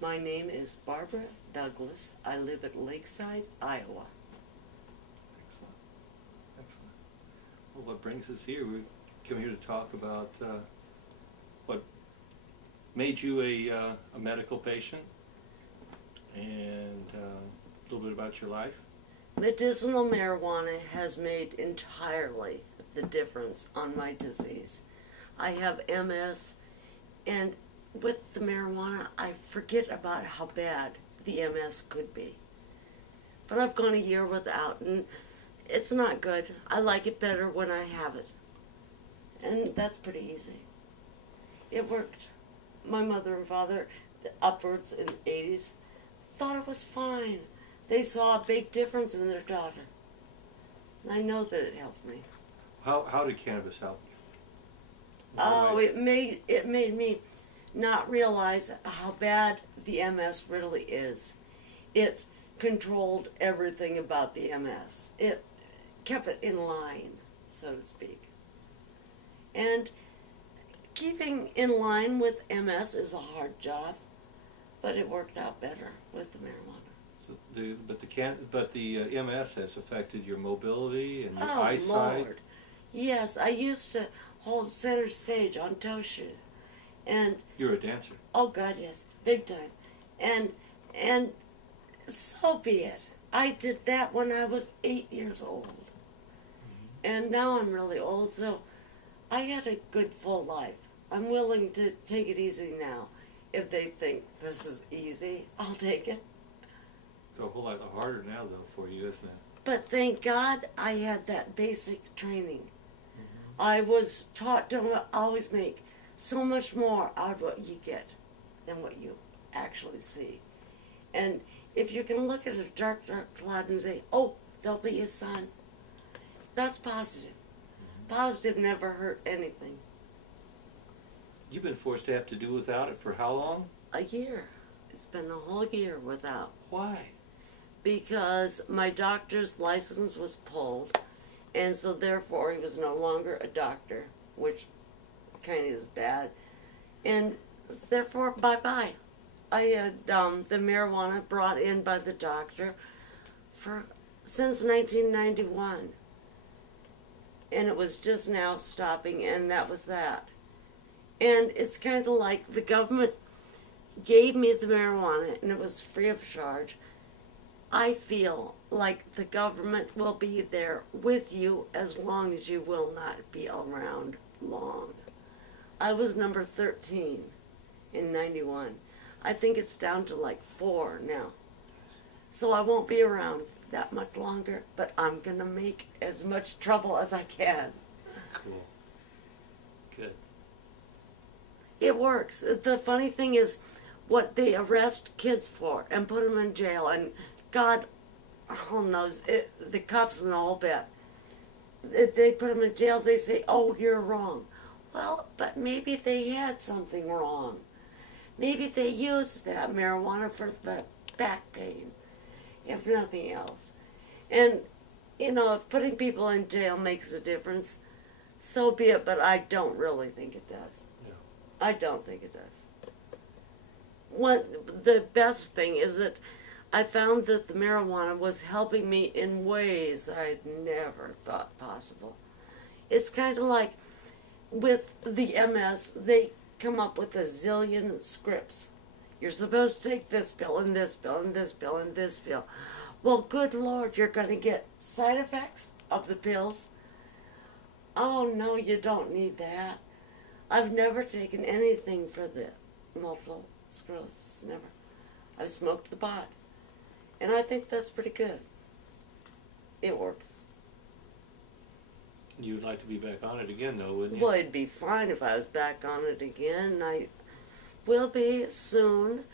My name is Barbara Douglas. I live at Lakeside, Iowa. Excellent. Excellent. Well, what brings us here? We came here to talk about what made you a medical patient, and a little bit about your life. Medicinal marijuana has made entirely the difference on my disease. I have MS, and with the marijuana, I forget about how bad the MS could be. But I've gone a year without, and it's not good. I like it better when I have it. And that's pretty easy. It worked. My mother and father, upwards in the 80s, thought it was fine. They saw a big difference in their daughter. And I know that it helped me. How did cannabis help you? Oh, it made me not realize how bad the MS really is. It controlled everything about the MS. It kept it in line, so to speak. And keeping in line with MS is a hard job, but it worked out better with the marijuana. So but the MS has affected your mobility and your eyesight. Lord. Yes, I used to hold center stage on toe shoes, and you're a dancer. Oh God, yes, big time, and so be it. I did that when I was 8 years old, and now I'm really old, so I had a good full life. I'm willing to take it easy now. If they think this is easy, I'll take it. It's a whole lot harder now, though, for you, isn't it? But thank God I had that basic training. I was taught to always make so much more out of what you get than what you actually see. And if you can look at a dark, dark cloud and say, oh, there'll be a sun, that's positive. Positive never hurt anything. You've been forced to have to do without it for how long? A year. It's been a whole year without. Why? Because my doctor's license was pulled, and so therefore he was no longer a doctor, which kind of is bad, and therefore bye-bye. I had the marijuana brought in by the doctor since 1991, and it was just now stopping, and that was that. And it's kind of like the government gave me the marijuana, and it was free of charge. I feel like the government will be there with you as long as you will not be around long. I was number 13 in 91. I think it's down to like 4 now. So I won't be around that much longer, but I'm going to make as much trouble as I can. Cool. Good. It works. The funny thing is what they arrest kids for and put them in jail, and God knows, the cops and the whole bit. They put them in jail, they say, oh, you're wrong. Well, but maybe they had something wrong. Maybe they used that marijuana for the back pain, if nothing else. And, you know, if putting people in jail makes a difference, so be it, but I don't really think it does. Yeah. I don't think it does. The best thing is that I found that the marijuana was helping me in ways I'd never thought possible. It's kind of like with the MS, they come up with a zillion scripts. You're supposed to take this pill and this pill and this pill and this pill. Well, good Lord, you're going to get side effects of the pills. Oh, no, you don't need that. I've never taken anything for the multiple sclerosis, never. I've smoked the pot. And I think that's pretty good. It works. You'd like to be back on it again, though, wouldn't you? Well, it'd be fine if I was back on it again, and I will be soon.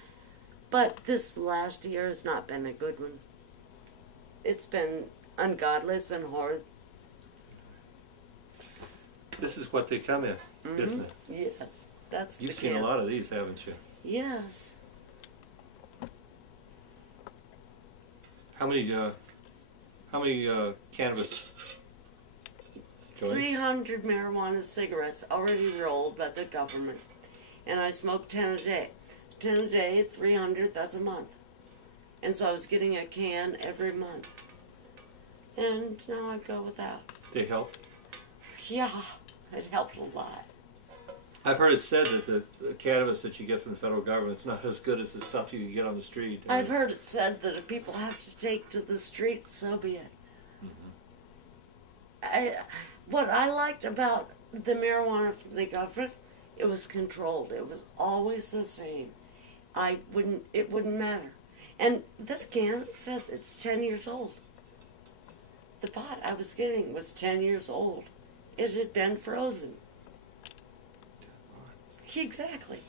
But this last year has not been a good one. It's been ungodly. It's been horrid. This is what they come in, isn't it? Yes, that's You've seen a lot of these, haven't you? Yes. How many cannabis joints? 300 marijuana cigarettes already rolled by the government, and I smoke 10 a day. 10 a day, 300, that's a month. And so I was getting a can every month. And now I go without. They help? Yeah, it helped a lot. I've heard it said that the cannabis that you get from the federal government is not as good as the stuff you can get on the street. I've heard it said that if people have to take to the street, so be it. What I liked about the marijuana from the government, it was controlled. It was always the same. It wouldn't matter. And this can says it's 10 years old. The pot I was getting was 10 years old. It had been frozen. Exactly.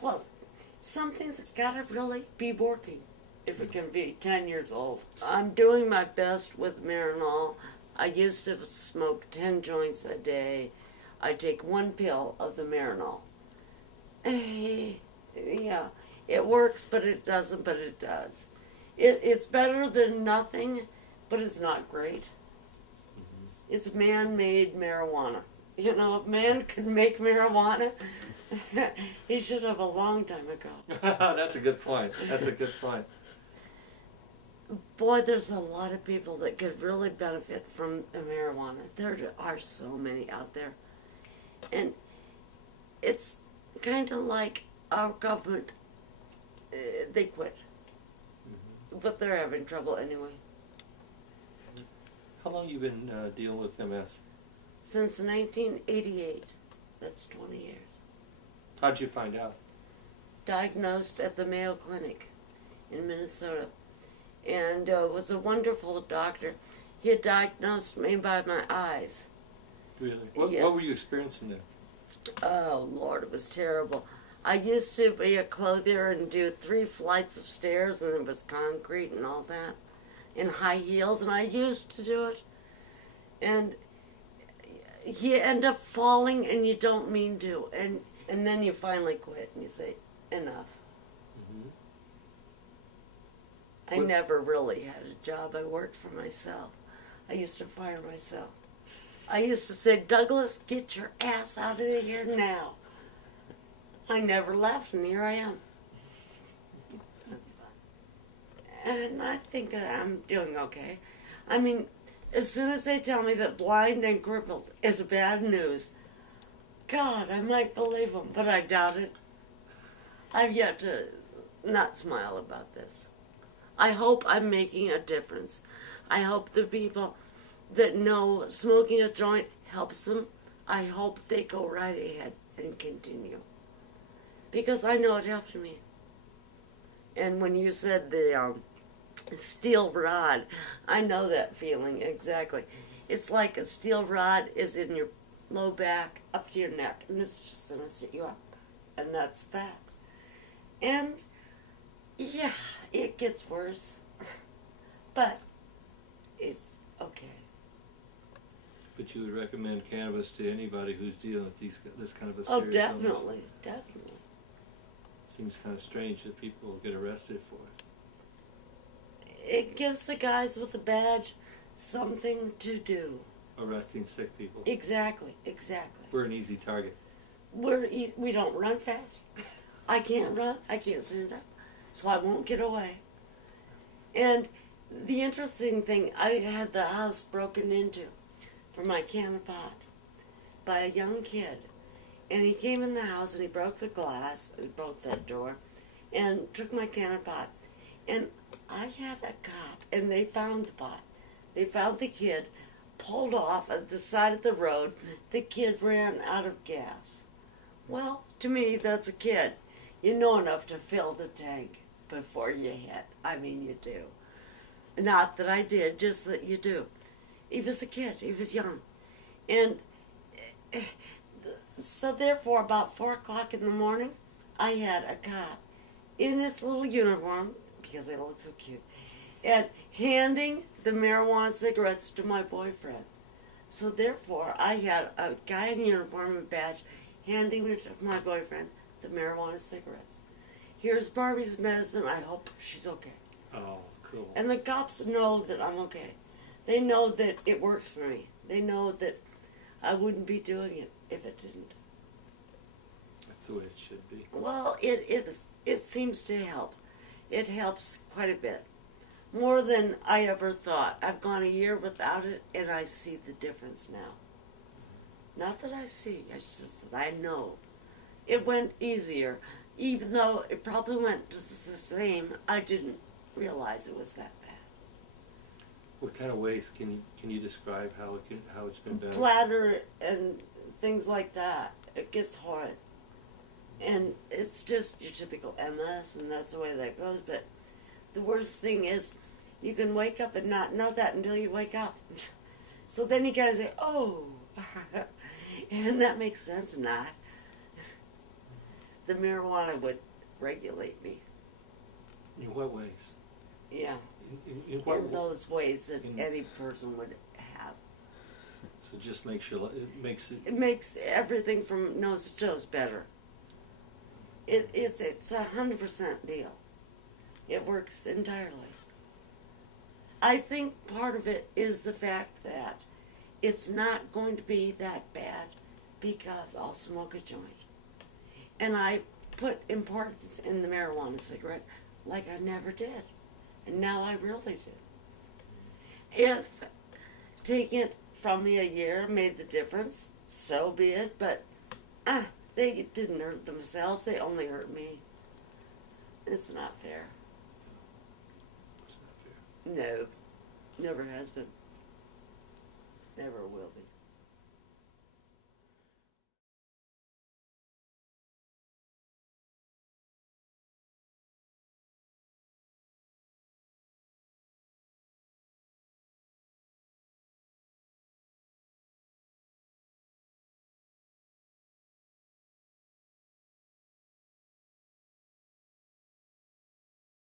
Well, something's got to really be working if it can be 10 years old. I'm doing my best with Marinol. I used to smoke 10 joints a day. I take 1 pill of the Marinol. Yeah, it works, but it doesn't, but it does. It's better than nothing, but it's not great. It's man-made marijuana. You know, if man could make marijuana, he should have a long time ago. That's a good point. That's a good point. Boy, there's a lot of people that could really benefit from marijuana. There are so many out there. And it's kind of like our government, they quit. But they're having trouble anyway. How long have you been dealing with MS? Since 1988. That's 20 years. How'd you find out? Diagnosed at the Mayo Clinic in Minnesota. And was a wonderful doctor. He had diagnosed me by my eyes. Really? Yes. What were you experiencing there? Oh, Lord, it was terrible. I used to be a clothier and do 3 flights of stairs, and it was concrete and all that, in high heels, and I used to do it. And you end up falling, and you don't mean to, and then you finally quit, and you say, enough. I never really had a job. I worked for myself. I used to fire myself. I used to say, Douglas, get your ass out of here now. I never left, and here I am. And I think I'm doing okay. I mean, as soon as they tell me that blind and crippled is bad news, God, I might believe them, but I doubt it. I've yet to not smile about this. I hope I'm making a difference. I hope the people that know smoking a joint helps them, I hope they go right ahead and continue. Because I know it helped me. And when you said the steel rod, I know that feeling exactly. It's like a steel rod is in your low back up to your neck, and it's just going to sit you up. And that's that. And yeah, it gets worse, but it's okay. But you would recommend cannabis to anybody who's dealing with this kind of a serious illness? Oh, definitely, illness? Definitely. Seems kind of strange that people get arrested for it. It gives the guys with the badge something to do. Arresting sick people. Exactly, exactly. We're an easy target. We don't run fast. I can't run. I can't stand up. So I won't get away. And the interesting thing, I had the house broken into for my can of pot by a young kid. And he came in the house and he broke the glass, he broke that door, and took my can of pot. And I had a cop, and they found the pot. They found the kid, pulled off at the side of the road. The kid ran out of gas. Well, to me, that's a kid. You know enough to fill the tank before you hit. I mean, you do. Not that I did, just that you do. He was a kid. He was young. And so therefore, about 4 o'clock in the morning, I had a cop in this little uniform, because they look so cute, and handing the marijuana cigarettes to my boyfriend. So therefore, I had a guy in uniform and badge handing it to my boyfriend the marijuana cigarettes. Here's Barbie's medicine. I hope she's okay. Oh, cool. And the cops know that I'm okay. They know that it works for me. They know that I wouldn't be doing it if it didn't. That's the way it should be. Well, it is. it seems to help. It helps quite a bit. More than I ever thought. I've gone a year without it, and I see the difference now. Not that I see, it's just that I know. It went easier. Even though it probably went just the same, I didn't realize it was that bad. What kind of ways can you describe how it's been better? Bladder and things like that. It gets horrid. And it's just your typical MS, and that's the way that goes. But the worst thing is, you can wake up and not know that until you wake up. So then you gotta say, oh. And that makes sense, not. The marijuana would regulate me. In what ways? Yeah. In those ways that any person would have. So just make sure it makes it. It makes everything from nose to toes better. It's 100% deal. It works entirely. I think part of it is the fact that it's not going to be that bad because I'll smoke a joint. And I put importance in the marijuana cigarette like I never did. And now I really do. If taking it from me a year made the difference, so be it. But they didn't hurt themselves. They only hurt me. It's not fair. It's not fair. No. Never has been. Never will be.